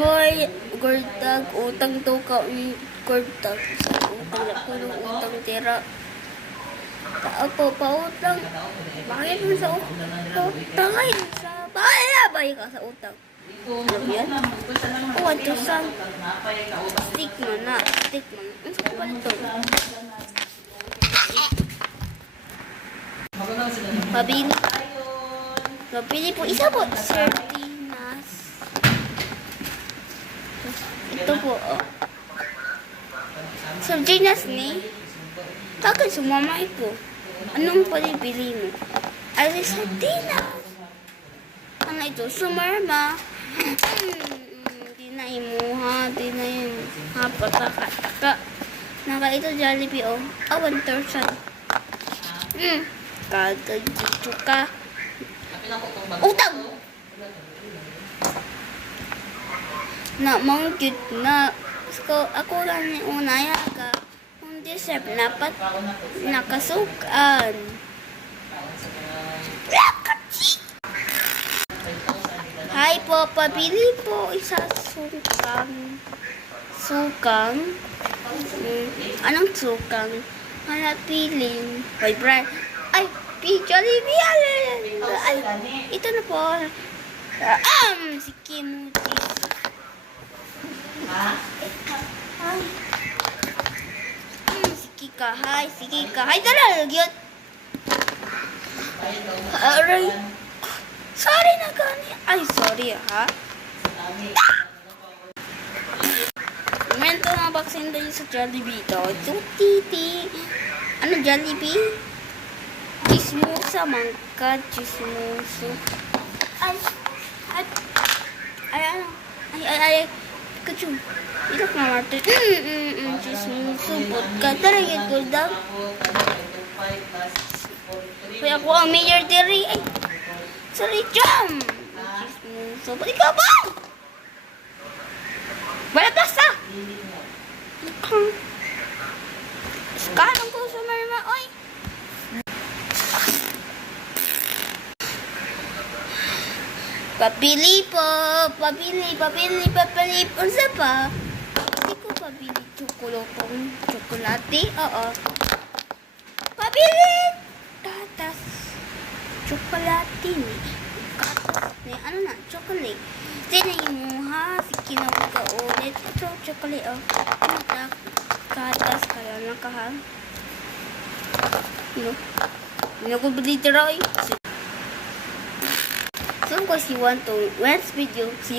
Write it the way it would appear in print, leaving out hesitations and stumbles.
Hoy, gordag, utang to ka, gordag. Utang na ko ng utang tira. Tao po, pautang. Bakit mo sa utang? Ay, sa bay ka sa utang. Ano ba yan? Oh, ito sa stick mo na. Stick mo na. Ano sa pala ito? Pabili. Pabili po. Isa po. Sardinas. Ito po, oh. Sardinas ni. Bakit sumamay po? Anong palibili mo? Ay, sardinas. Ano ito? Sumarma. Di na imuha. Di na yung pataka-taka. Naka ito Jollibee, oh. 1,000. Kagay dito ka. Utang! Na, mga cute na. So, ako lang yung unaya ka. Kung deserve, dapat nakasukan. Hi po, pabili po isa sukang. Sukang? Anong sukang? Hanapiling. Hoy, Brian. Ay, Jollibee. Ay, ito na po. Si Kimuchi. Sige ka. Hay, tara, yun. Aray. Sorry na gani. Ay, sorry ha. Momento na vaccine tayo sa Jollibee ito. Titi. Ano Jollibee? Chismosa, mangka, chismoso. Ay, Pikachu. Ilok na Martin. Chismoso, vodka. Tara, yung goldang. Kaya ako ang mayor diri. Ay, sorry, jam. Chismoso. Ba't ikaw ba? Wala basta. Sekarang ko sa marima, oy. Papili po. Papili. Unsa pa? Hindi ko pabili tsokolate. Oo. Pabili. Gatas. Tsokolate ni. Gatas. Ano na? Chocolate. Sinayin mo ha. Sige na ka ulit. Ito, chocolate. Oh. Gatas. Kaya na ka ha. Hindi ko bili tira. So, guys, you want to watch video. See you.